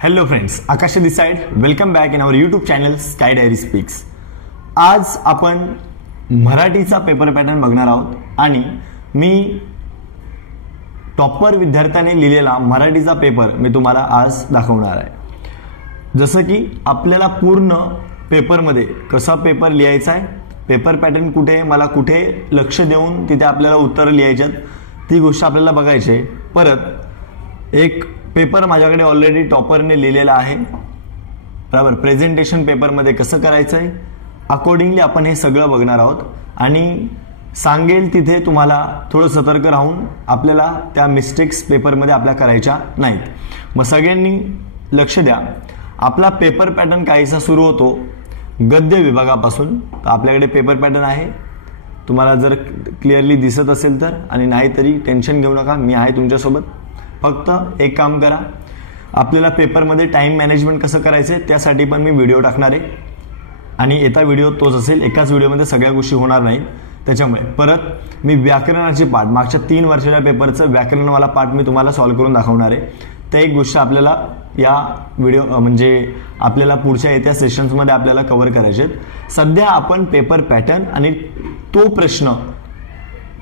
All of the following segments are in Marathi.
Hello friends, Akash this side. Welcome back in our YouTube channel Sky Diary Speaks. आज आपण मराठीचा पेपर पॅटर्न बघणार आहोत आणि मी टॉपर विद्यार्थ्याने लिहिलेला मराठीचा पेपर मी तुम्हाला आज दाखवणार आहे. जसं की आपल्याला पूर्ण पेपरमध्ये कसा पेपर लिहायचा आहे, पेपर पॅटर्न कुठे, मला कुठे लक्ष देऊन तिथे आपल्याला उत्तर लिहायच्यात, ती गोष्ट आपल्याला बघायची आहे. परत एक पेपर माझ्याकडे ऑलरेडी टॉपरने लिहिलेला आहे, बरोबर. प्रेझेंटेशन पेपरमध्ये कसं करायचं आहे अकॉर्डिंगली आपण हे सगळं बघणार आहोत आणि सांगेल तिथे तुम्हाला थोडं सतर्क राहून आपल्याला त्या मिस्टेक्स पेपरमध्ये आपल्या करायच्या नाहीत. मग सगळ्यांनी लक्ष द्या. आपला पेपर पॅटर्न काहीसा सुरू होतो गद्य विभागापासून. तर आपल्याकडे पेपर पॅटर्न आहे, तुम्हाला जर क्लिअरली दिसत असेल तर, आणि नाही तरी टेन्शन घेऊ नका, मी आहे तुमच्यासोबत. फक्त एक काम करा, आपल्याला पेपरमध्ये टाइम मॅनेजमेंट कसं करायचं आहे त्यासाठी पण मी व्हिडिओ टाकणार आहे आणि येता व्हिडिओ तोच असेल. एकाच व्हिडिओमध्ये सगळ्या गोष्टी होणार नाहीत. त्याच्यामुळे परत मी व्याकरणाची पाठ, मागच्या 3 वर्षाच्या पेपरचं व्याकरणवाला पाठ मी तुम्हाला सॉल्व्ह करून दाखवणार आहे. त्या एक गोष्ट आपल्याला या व्हिडिओ म्हणजे आपल्याला पुढच्या येत्या सेशन्समध्ये आपल्याला कव्हर करायचे आहेत. सध्या आपण पेपर पॅटर्न आणि तो प्रश्न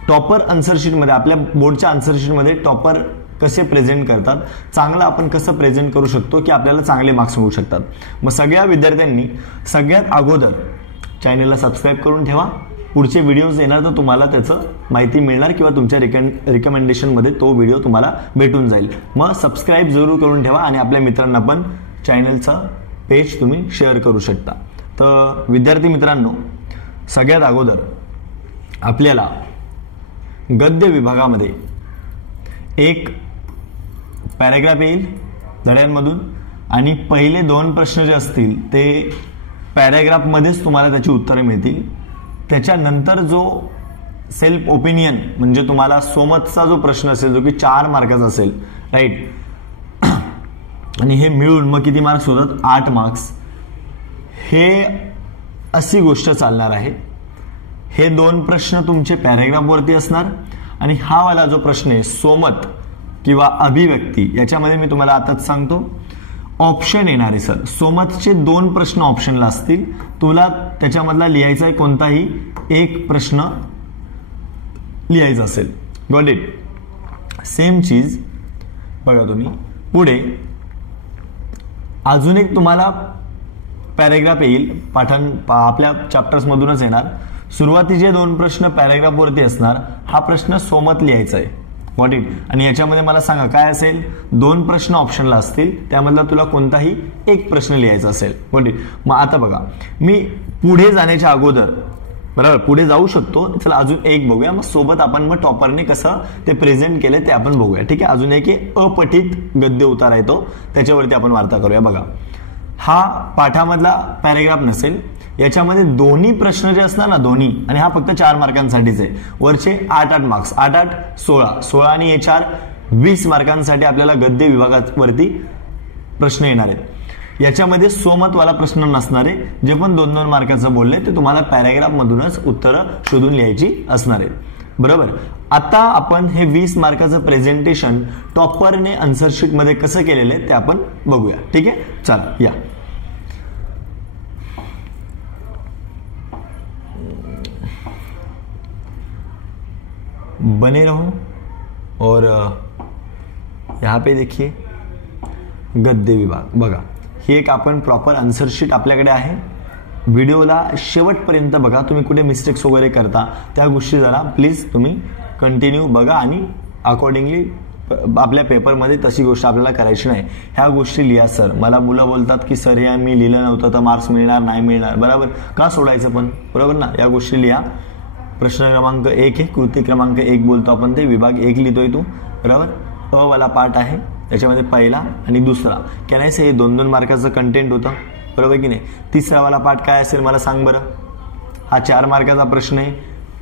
टॉपर आन्सरशीटमध्ये, आपल्या बोर्डच्या आन्सरशीटमध्ये टॉपर कसे प्रेझेंट करतात, चांगलं आपण कसं प्रेझेंट करू शकतो की आपल्याला चांगले मार्क्स मिळू शकतात. मग सगळ्या विद्यार्थ्यांनी सगळ्यात अगोदर चॅनलला सबस्क्राईब करून ठेवा. पुढचे व्हिडिओज येणार तर तुम्हाला त्याचं माहिती मिळणार किंवा तुमच्या रिकमेंडेशनमध्ये तो व्हिडिओ तुम्हाला भेटून जाईल. मग सबस्क्राईब जरूर करून ठेवा आणि आपल्या मित्रांना पण चॅनलचा पेज तुम्ही शेअर करू शकता. तर विद्यार्थी मित्रांनो, सगळ्यात अगोदर आपल्याला गद्य विभागामध्ये एक पॅराग्राफ येईल धड्यांमधून आणि पहिले 2 प्रश्न जे असतील ते पॅराग्राफमध्येच तुम्हाला त्याची उत्तरे मिळतील. त्याच्यानंतर जो सेल्फ ओपिनियन म्हणजे तुम्हाला सोमतचा जो प्रश्न असेल जो की 4 मार्काचा असेल, राईट, आणि हे मिळून मग किती मार्क्स होतात, 8 मार्क्स. हे अशी गोष्ट चालणार आहे. हे 2 प्रश्न तुमचे पॅराग्राफवरती असणार आणि हा वाला जो प्रश्न आहे सोमत किंवा अभिव्यक्ती, याच्यामध्ये मी तुम्हाला आताच सांगतो ऑप्शन येणार आहे. सर, सोमतचे 2 प्रश्न ऑप्शनला असतील, तुला त्याच्यामधला लिहायचा आहे कोणताही एक प्रश्न लिहायचा असेल. Got it. सेम चीज बघा तुम्ही पुढे अजून एक तुम्हाला पॅराग्राफ येईल, आपल्या चॅप्टर्स मधूनच येणार. सुरुवातीचे 2 प्रश्न पॅराग्राफवरती असणार. हा प्रश्न सोमत लिहायचा आहे. Got it. आणि याच्यामध्ये मला सांगा काय असेल, 2 प्रश्न ऑप्शनला असतील, त्यामधला तुला कोणताही एक प्रश्न लिहायचा असेल. Got it. मग आता बघा, मी पुढे जाण्याच्या अगोदर, बरोबर, पुढे जाऊ शकतो. चला अजून एक बघूया, मग सोबत आपण मग टॉपरने कसं ते प्रेझेंट केले ते आपण बघूया. ठीक आहे. अजून एक अपठित गद्य उतारा येतो, त्याच्यावरती आपण वार्ता करूया. बघा, हा पाठामधला पॅराग्राफ नसेल, याच्यामध्ये दोन्ही प्रश्न जे असणार ना, दोन्ही, आणि हा फक्त 4 मार्कांसाठीच आहे. वरचे 8 मार्क्स, 8 16 आणि हे 4 20 मार्कांसाठी आपल्याला गद्य विभागावरती प्रश्न येणार आहेत. याच्यामध्ये सोमतवाला प्रश्न नसणार आहे. जे पण 2-2 मार्काचं बोलले ते तुम्हाला पॅराग्राफ मधूनच उत्तरं शोधून लिहायची असणार आहेत. बरोबर. आता आपण हे 20 मार्काचं प्रेझेंटेशन टॉपरने आन्सरशीट मध्ये कसं केलेलं आहे ते आपण बघूया. ठीक आहे, चला या. बने रहो और यहाँ पे देखिए गद्य विभाग. बघा, ही एक आपण प्रॉपर आन्सरशीट आपल्याकडे आहे. व्हिडिओला शेवटपर्यंत बघा. तुम्ही कुठे मिस्टेक्स वगैरे करता त्या गोष्टी जरा प्लीज तुम्ही कंटिन्यू बघा आणि अकॉर्डिंगली आपल्या पेपरमध्ये तशी गोष्ट आपल्याला करायची नाही. ह्या गोष्टी लिहा. सर, मला मुलं बोलतात की सर हे मी लिहिलं नव्हतं तर मार्क्स मिळणार नाही मिळणार, बरोबर, का सोडायचं पण, बरोबर ना. या गोष्टी लिहा. प्रश्न क्रमांक 1 आहे, कृती क्रमांक 1 बोलतो आपण, ते विभाग 1 लिहितोय तू, बरोबर. अ वाला पार्ट आहे, त्याच्यामध्ये पहिला आणि दुसरा कॅनायचं हे 2-2 मार्काचं कंटेंट होतं, बरोबर की नाही. तिसरा वाला पार्ट काय असेल मला सांग बरं. हा 4 मार्काचा प्रश्न आहे,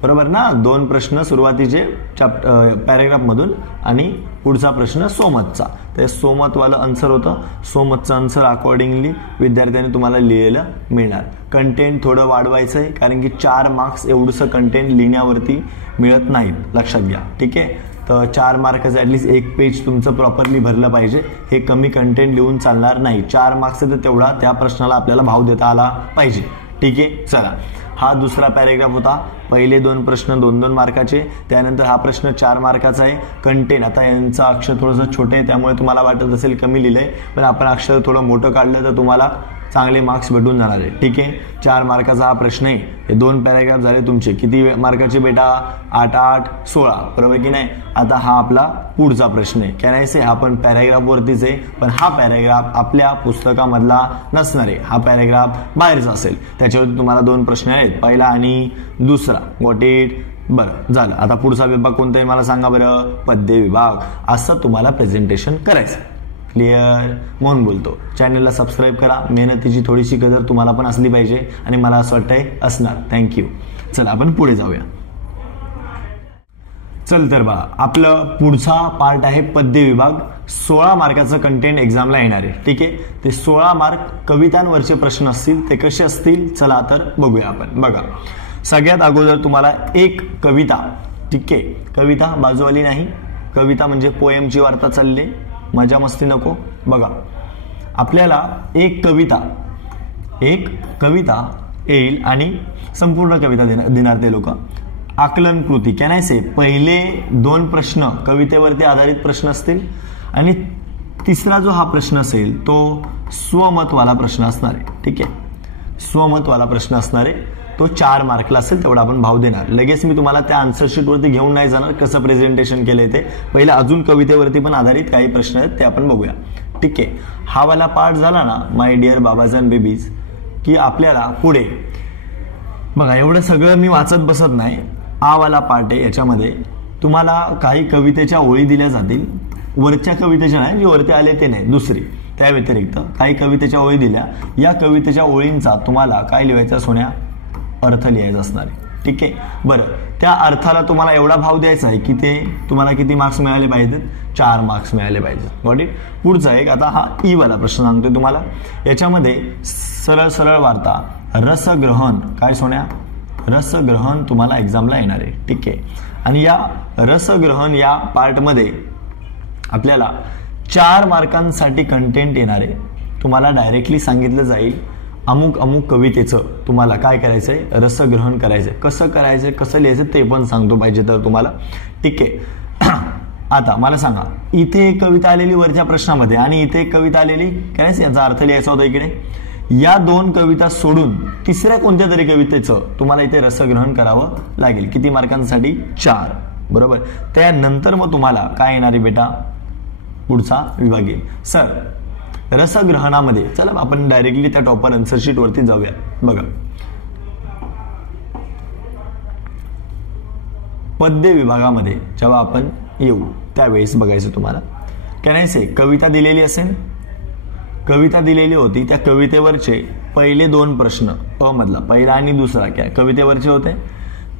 बरोबर ना. 2 प्रश्न सुरुवातीचे पॅराग्राफ मधून आणि पुढचा प्रश्न सोमतचा. तर सोमतवालं आन्सर होतं. सोमतचं आन्सर अकॉर्डिंगली विद्यार्थ्यांनी तुम्हाला लिहिलेलं मिळणार. कंटेंट थोडं वाढवायचं आहे, कारण की 4 मार्क्स एवढंसं कंटेंट लिहिण्यावरती मिळत नाहीत, लक्षात घ्या. ठीक आहे, तर 4 मार्काचं ॲटलिस्ट 1 पेज तुमचं प्रॉपरली भरलं पाहिजे. हे कमी कंटेंट लिहून चालणार नाही. 4 मार्क्सचं तर तेवढा त्या प्रश्नाला आपल्याला भाव देता आला पाहिजे. ठीक आहे, चला हा दुसरा पॅरेग्राफ होता. पहिले 2 प्रश्न 2-2 मार्काचे, त्यानंतर हा प्रश्न 4 मार्काचा आहे. कंटेंट, आता यांचं अक्षर थोडंसं छोटे आहे त्यामुळे तुम्हाला वाटत असेल कमी लिहिलंय, पण आपण अक्षर थोडं मोठं काढलं तर तुम्हाला चांगले मार्क्स भेटून जाणार आहे. ठीक आहे, 4 मार्काचा हा प्रश्न आहे. हे 2 पॅरेग्राफ झाले तुमचे. किती मार्काचे बेटा? 8-8 16, बरोबर की नाही. आता हा आपला पुढचा प्रश्न आहे. कॅन आय से, हा पण पॅरेग्राफवरतीच आहे, पण हा पॅरेग्राफ आपल्या पुस्तकामधला नसणार आहे. हा पॅरेग्राफ बाहेरचा असेल. त्याच्यावरती तुम्हाला 2 प्रश्न आहेत, पहिला आणि दुसरा. Got it? बरं, झालं. आता पुढचा विभाग कोणता आहे मला सांगा बरं? पद्य विभाग. असं तुम्हाला प्रेझेंटेशन करायचं. क्लिअर? म्हणून बोलतो चॅनलला सबस्क्राईब करा. मेहनतीची थोडीशी कदर तुम्हाला पण असली पाहिजे, आणि मला असं वाटतंय असणार. थँक्यू. चला आपण पुढे जाऊया. चल तर बा, आपलं पुढचा पार्ट आहे पद्य विभाग. 16 मार्काचं कंटेंट एक्झामला येणार आहे. ठीक आहे, ते 16 मार्क कवितांवरचे प्रश्न असतील. ते कसे असतील चला तर बघूया आपण. बघा, सगळ्यात अगोदर तुम्हाला एक कविता, ठीक आहे, कविता बाजूवाली नाही, कविता म्हणजे पोएमची वार्ता चालली, मजा मस्ती नको. बघा, आपल्याला एक कविता येईल आणि संपूर्ण कविता देणार ते लोक. आकलन कृती, कॅन आय से, पहिले 2 प्रश्न कवितेवरती आधारित प्रश्न असतील, आणि तिसरा जो हा प्रश्न असेल तो स्वमतवाला प्रश्न असणार आहे. ठीक आहे, स्वमतवाला प्रश्न असणार आहे. तो 4 मार्कला असेल, तेवढा आपण भाव देणार. लगेच मी तुम्हाला त्या आन्सर शीटवरती घेऊन नाही जाणार कसं प्रेझेंटेशन केलंय ते. पहिला अजून कवितेवरती पण आधारित काही प्रश्न आहेत ते आपण बघूया. ठीक आहे, हा वाला पार्ट झाला ना माय डिअर बाबाज अँड बेबीज, की आपल्याला पुढे बघा, एवढं सगळं मी वाचत बसत नाही. हा वाला पार्ट आहे, याच्यामध्ये तुम्हाला काही कवितेच्या ओळी दिल्या जातील. वरच्या कवितेच्या नाही, जे वरती आले ते नाही, दुसरी. त्या व्यतिरिक्त काही कवितेच्या ओळी दिल्या. या कवितेच्या ओळींचा तुम्हाला काय लिहायचा सोन्या? अर्थ लिहायचा असणार आहे. ठीक आहे, बरं, त्या अर्थाला तुम्हाला एवढा भाव द्यायचा आहे की ते तुम्हाला किती मार्क्स मिळाले पाहिजेत? 4 मार्क्स मिळाले पाहिजेत. Got it? पुढचा एक, आता हा ई वाला प्रश्न सांगतोय तुम्हाला. याच्यामध्ये सरळ सरळ वार्ता, रसग्रहण, काय सोन्या? रसग्रहण तुम्हाला एक्झामला येणार आहे. ठीक आहे, आणि या रसग्रहण या पार्टमध्ये आपल्याला 4 मार्कांसाठी कंटेंट येणार आहे. तुम्हाला डायरेक्टली सांगितलं जाईल अमुक अमुक कवितेचं तुम्हाला काय करायचंय? रसग्रहण करायचंय. कसं करायचंय, कसं लिहायचं ते पण सांगतो पाहिजे तर तुम्हाला. ठीक आहे, आता मला सांगा, इथे एक कविता आलेली वरच्या प्रश्नामध्ये आणि इथे एक कविता आलेली, काय याचा अर्थ लिहायचा होता इकडे. या 2 कविता सोडून तिसऱ्या कोणत्या तरी कवितेचं तुम्हाला इथे रसग्रहण करावं लागेल. किती मार्कांसाठी? 4, बरोबर. त्यानंतर मग तुम्हाला काय येणार आहे बेटा? पुढचा विभाग येईल. सर, रसग्रहणामध्ये, चला आपण डायरेक्टली त्या टॉपर आन्सर शीट वरती जाऊया. बघा, पद्य विभागामध्ये जेव्हा आपण येऊ त्यावेळेस बघायचं तुम्हाला. कॅन आय से, कविता दिलेली असेल, कविता दिलेली होती, त्या कवितेवरचे पहिले 2 प्रश्न अ मधला, पहिला आणि दुसरा काय कवितेवरचे होते.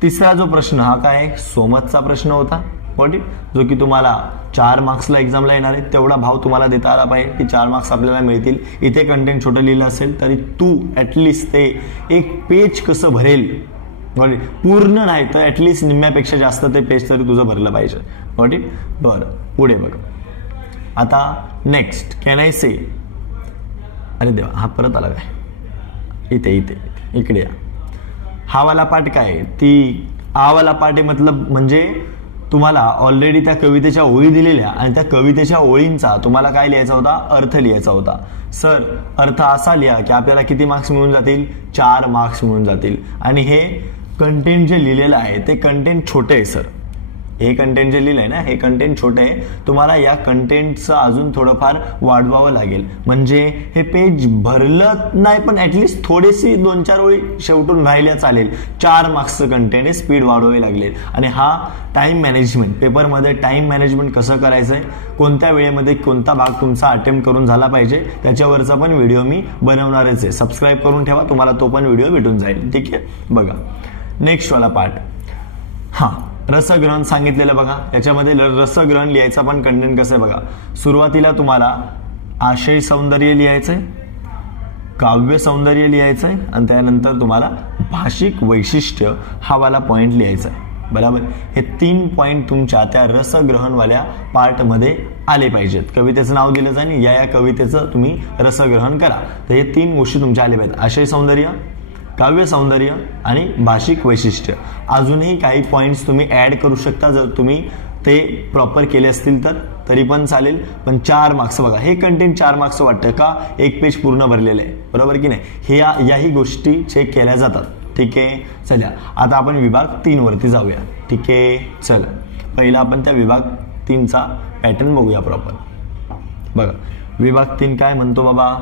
तिसरा जो प्रश्न हा काय? सोमतचा प्रश्न होता. जो की तुम्हाला 4 मार्क्सला एक्झामला येणार आहे. तेवढा भाव तुम्हाला देता आला पाहिजे की 4 मार्क्स आपल्याला मिळतील. इथे कंटेंट छोटं लिहिलं असेल तरी तू ऍटलिस्ट ते 1 पेज कसं भरेल, पूर्ण नाही तर ऍटलिस्ट निम्म्यापेक्षा जास्त ते पेज तरी तुझं भरलं पाहिजे. बरं, पुढे बघ. आता नेक्स्ट, कॅन आय से, अरे देवा, हा परत आला काय? इथे इकडे या. हा वाला पाठ काय? ती आ वाला पाठ आहे, मतलब म्हणजे तुम्हाला ऑलरेडी त्या कवितेच्या ओळी दिलेल्या आणि त्या कवितेच्या ओळींचा तुम्हाला काय लिहायचा होता? अर्थ लिहायचा होता. सर, अर्थ असा लिहा की आपल्याला किती मार्क्स मिळून जातील? 4 मार्क्स मिळून जातील. आणि हे कंटेंट जे लिहिलेलं आहे ते कंटेंट छोटे आहे सर. हे कंटेंट जे लिहिलंय ना, हे कंटेंट छोटे आहे. तुम्हाला या कंटेंटचं अजून थोडंफार वाढवावं लागेल. म्हणजे हे पेज भरलं नाही पण ऍटलिस्ट थोडीशी 2-4 ओळी शेवटून राहिल्या चालेल. 4 मार्क्सचं कंटेंट आहे, स्पीड वाढवावी लागेल. आणि हा टाइम मॅनेजमेंट, पेपरमध्ये टाइम मॅनेजमेंट कसं करायचंय, कोणत्या वेळेमध्ये कोणता भाग तुमचा अटेम्प्ट करून झाला पाहिजे, त्याच्यावरचा पण व्हिडिओ मी बनवणारच आहे. सबस्क्राईब करून ठेवा, तुम्हाला तो पण व्हिडिओ भेटून जाईल. ठीक आहे, बघा नेक्स्ट वाला पार्ट. हा रसग्रहण सांगितलेलं बघा. याच्यामध्ये रसग्रहण लिहायचा पण कंटेंट कसं आहे बघा. सुरुवातीला तुम्हाला आशय सौंदर्य लिहायचंय, काव्य सौंदर्य लिहायचंय आणि त्यानंतर तुम्हाला भाषिक वैशिष्ट्य हा वाला पॉइंट लिहायचा आहे. बरोबर. हे 3 पॉइंट तुमच्या त्या रसग्रहणवाल्या पार्टमध्ये आले पाहिजेत. कवितेचं नाव दिलं जाईल, या कवितेचं तुम्ही रसग्रहण करा. तर हे 3 गोष्टी तुमच्या आल्या पाहिजेत. आशय सौंदर्य, काव्य सौंदर्य आणि भाषिक वैशिष्ट्य. अजूनही काही पॉइंट्स तुम्ही ऍड करू शकता जर तुम्ही ते प्रॉपर केले असतील तर, तरी पण चालेल. पण 4 मार्क्स बघा. हे कंटेंट 4 मार्क्स वाटतं का? 1 पेज पूर्ण भरलेलं आहे, बरोबर की नाही. हे याही गोष्टी चेक केल्या जातात. ठीक आहे. चला आता आपण विभाग 3 वरती जाऊया. ठीक आहे. चला पहिला आपण त्या विभाग 3चा पॅटर्न बघूया प्रॉपर. बघा विभाग 3 काय म्हणतो बाबा.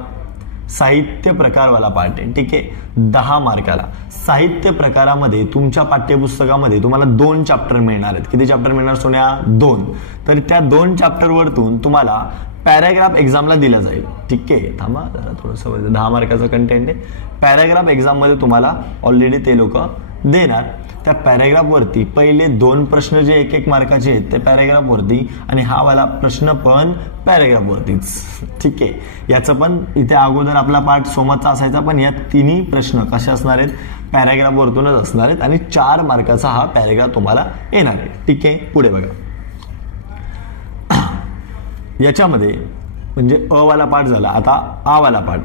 साहित्य प्रकारवाला पार्ट आहे. ठीक आहे. 10 मार्काला. साहित्य प्रकारामध्ये तुमच्या पाठ्यपुस्तकामध्ये तुम्हाला 2 चॅप्टर मिळणार आहेत. किती चॅप्टर मिळणार सोन्या? 2. तर त्या 2 चॅप्टर वरतून तुम्हाला पॅराग्राफ एक्झामला दिला जाईल. ठीक आहे. थांबा जरा थोडंसं. 10 मार्काचं कंटेंट आहे. पॅराग्राफ एक्झाम मध्ये तुम्हाला ऑलरेडी ते लोक देणार. त्या पॅराग्राफ वरती पहिले 2 प्रश्न जे 1-1 मार्काचे आहेत ते पॅराग्राफ वरती आणि हा वाला प्रश्न पण पॅराग्राफ वरतीच. ठीक आहे. याचं पण इथे अगोदर आपला पार्ट सोमतचा असायचा, पण या 3 प्रश्न कसे असणार आहेत? पॅराग्राफ वरतूनच असणार आहेत आणि 4 मार्काचा हा पॅराग्राफ तुम्हाला येणार आहे. ठीक आहे. पुढे बघा. याच्यामध्ये म्हणजे अ वाला पाठ झाला. आता आ वाला पाठ.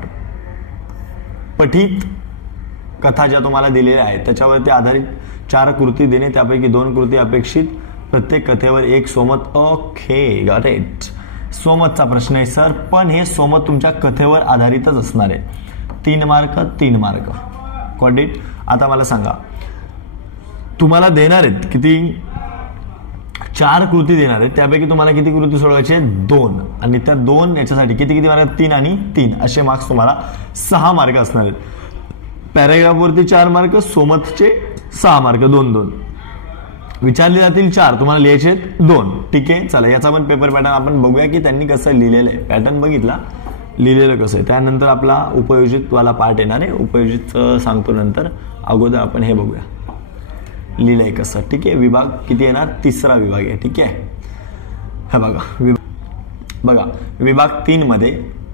पठित कथा ज्या तुम्हाला दिलेल्या आहेत त्याच्यावरती आधारित 4 कृती देणे, त्यापैकी 2 कृती अपेक्षित, प्रत्येक कथेवर 1 सोमत. Okay got it. सोमतचा प्रश्न आहे सर, पण हे सोमत तुमच्या कथेवर आधारितच असणार आहे. 3 मार्क 3 मार्क. Got it. आता मला सांगा तुम्हाला देणार आहेत किती? 4 कृती देणार आहेत. त्यापैकी तुम्हाला किती कृती सोडवायची? 2. आणि त्या 2 याच्यासाठी किती मार्क? 3 आणि 3 असे मार्क्स तुम्हाला 6 मार्क असणार आहेत. पॅराग्राफ वरती 4 मार्क, सोमतचे 6 मार्क, 2-2 विचारले जातील. 4 तुम्हाला लिहायचे 2. ठीक आहे. चला याचा पण पेपर पॅटर्न आपण बघूया की त्यांनी कसं लिहिलेलं आहे. पॅटर्न बघितला, लिहिलेलं कसं आहे. त्यानंतर आपला उपयोजित वाला पार्ट येणार आहे. उपयोजित सांगतो नंतर. अगोदर आपण हे बघूया लिहिलंय कसं. ठीक आहे. विभाग किती येणार? 3रा विभाग आहे. ठीक आहे. हा बघा विभाग 3 मध्ये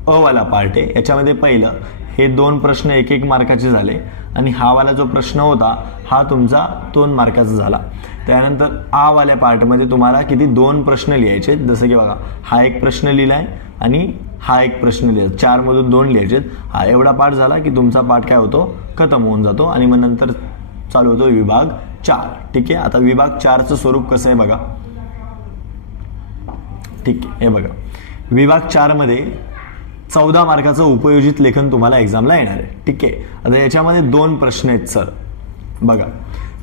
अ वाला पार्ट आहे. याच्यामध्ये पहिलं हे 2 प्रश्न 1-1 मार्काचे झाले आणि हा वाला जो प्रश्न होता हा तुमचा 2 मार्काचा झाला. त्यानंतर आ वाल्या पार्टमध्ये तुम्हाला किती? 2 प्रश्न लिहायचे. जसं की बघा हा एक प्रश्न लिहिलाय आणि हा एक प्रश्न लिहिला. 4 मधून 2 लिहायचे. हा एवढा पाठ झाला की तुमचा पाठ काय होतो? खतम होऊन जातो आणि मग नंतर चालू होतो विभाग 4. ठीक आहे. आता विभाग 4चं स्वरूप कसं आहे बघा. ठीक आहे. हे बघा विभाग 4 मध्ये 14 मार्काचं उपयोजित लेखन तुम्हाला एक्झामला येणार आहे. ठीक आहे. आता याच्यामध्ये 2 प्रश्न आहेत सर. बघा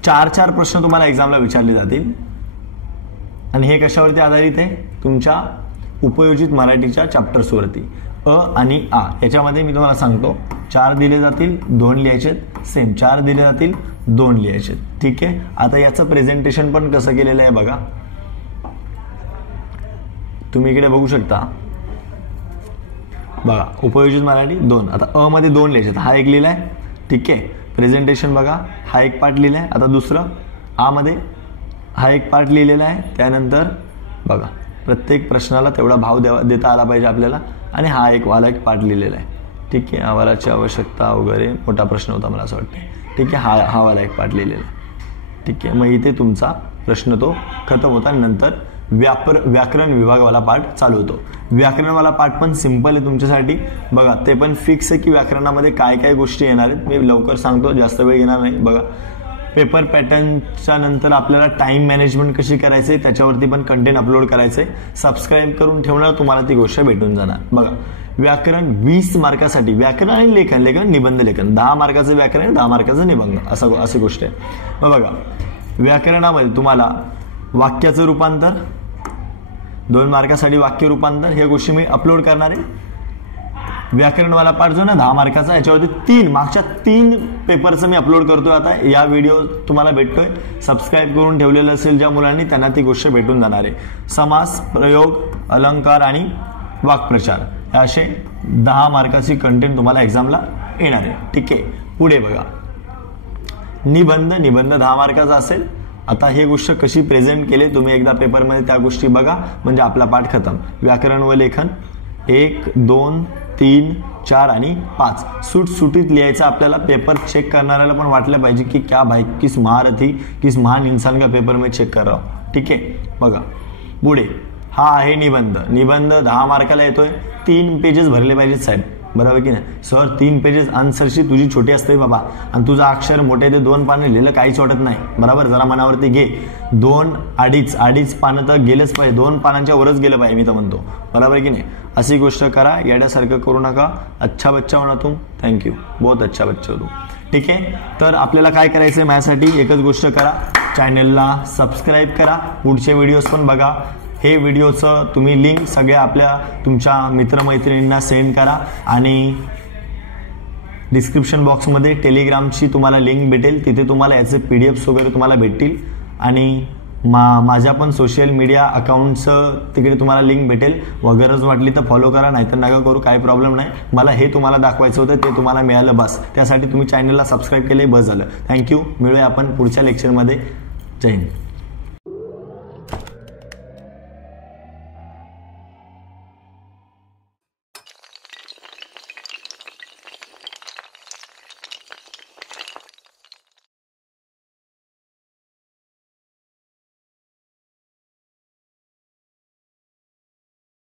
4 प्रश्न तुम्हाला एक्झामला विचारले जातील आणि हे कशावरती आधारित आहे? तुमच्या उपयोजित मराठीच्या चॅप्टर्सवरती. अ आणि आ याच्यामध्ये मी तुम्हाला सांगतो 4 दिले जातील, 2 लिहायचे. सेम 4 दिले जातील, 2 लिहायचे. ठीक आहे. आता याचं प्रेझेंटेशन पण कसं केलेलं आहे बघा. तुम्ही इकडे बघू शकता. बघा उपयोजित मराठी 2. आता अ मध्ये 2 लिहायचे. हा एक लिहिलाय. ठीक आहे. प्रेझेंटेशन बघा. हा एक पार्ट लिहिलाय. आता दुसरं आ मध्ये हा एक पार्ट लिहिलेला आहे. त्यानंतर बघा प्रत्येक प्रश्नाला तेवढा भाव देता आला पाहिजे आपल्याला आणि हा एक वाला एक पार्ट लिहिलेला आहे. ठीक आहे. अहवालाची आवश्यकता वगैरे मोठा प्रश्न होता मला असं वाटतं. ठीक आहे. हा वाला एक पार्ट लिहिलेला आहे. ठीक आहे. मग इथे तुमचा प्रश्न तो खतम होता. नंतर व्याकरण विभागवाला पार्ट चालू होतो. व्याकरणवाला पार्ट पण सिंपल आहे तुमच्यासाठी. बघा ते पण फिक्स आहे की व्याकरणामध्ये काय काय गोष्टी येणार आहेत. मी लवकर सांगतो, जास्त वेळ घेणार नाही. बघा पेपर पॅटर्नच्या नंतर आपल्याला टाइम मॅनेजमेंट कशी करायचे त्याच्यावरती पण कंटेंट अपलोड करायचंय. सबस्क्राईब करून ठेवणार, तुम्हाला ती गोष्ट भेटून जाणार. बघा व्याकरण 20 मार्कासाठी. व्याकरण आणि लेखन निबंध लेखन 10 मार्काचं व्याकरण, 10 मार्काचं निबंध अशी गोष्ट आहे. मग बघा व्याकरणामध्ये तुम्हाला वाक्याचं रूपांतर 2 मार्कासाठी वाक्य रूपांतर ह्या गोष्टी मी अपलोड करणार आहे. व्याकरणवाला पार्ट जो ना 10 मार्काचा याच्यावरती मागच्या 3 पेपरचं मी अपलोड करतोय. आता या व्हिडिओ तुम्हाला भेटतोय. सबस्क्राईब करून ठेवलेलं असेल ज्या मुलांनी त्यांना ती गोष्ट भेटून जाणार आहे. समास, प्रयोग, अलंकार आणि वाक्प्रचार हे असे 10 मार्काची कंटेंट तुम्हाला एक्झामला येणार आहे. ठीक आहे. पुढे बघा निबंध 10 मार्काचा असेल आता हे गोष्ट कशी प्रेझेंट केली तुम्ही एकदा पेपरमध्ये त्या गोष्टी बघा, म्हणजे आपला पाठ खतम. व्याकरण व लेखन 1, 2, 3, 4 आणि 5 सुटसुटीत लिहायचं. आपल्याला पेपर चेक करणाऱ्याला पण वाटलं पाहिजे की क्या भाई किस महारथी किस महान इंसान का पेपर में चेक कर रहा हूं. ठीक आहे, बघा पुढे हा आहे निबंध. निबंध 10 मार्काला येतोय. 3 पेजेस भरले पाहिजेत साहेब, बरोबर की नाही सर? 3 पेजेस आन्सरशी तुझी छोटी असते बाबा, आणि तुझा अक्षर मोठे ते 2 पानं लिहिलं काहीच वाटत नाही, बरोबर? जरा मनावरती घे. 2 अडीच पानं तर गेलंच पाहिजे, 2 पानांच्या वरच गेलं पाहिजे मी तर म्हणतो, बरोबर की नाही? अशी गोष्ट करा, येण्यासारखं करू नका. अच्छा बच्चा हो ना तुम, थँक्यू, बहुत अच्छा बच्चा हो तुम. ठीक आहे, तर आपल्याला काय करायचंय, माझ्यासाठी एकच गोष्ट करा, चॅनलला सबस्क्राईब करा, पुढचे व्हिडिओज पण बघा. हे व्हिडिओचं तुम्ही लिंक सगळ्या तुमच्या मित्रमैत्रिणींना सेंड करा, आणि डिस्क्रिप्शन बॉक्समध्ये टेलिग्रामची तुम्हाला लिंक भेटेल, तिथे तुम्हाला याचे PDF वगैरे तुम्हाला भेटतील, आणि माझ्या पण सोशल मीडिया अकाउंटचं तिकडे तुम्हाला लिंक भेटेल. गरज वाटली तर फॉलो करा, नाहीतर नका करू, काही प्रॉब्लेम नाही. मला हे तुम्हाला दाखवायचं होतं, ते तुम्हाला मिळालं बस. त्यासाठी तुम्ही चॅनलला सबस्क्राईब केले, बस झालं. थँक्यू. मिळूया आपण पुढच्या लेक्चरमध्ये. जय हिंद.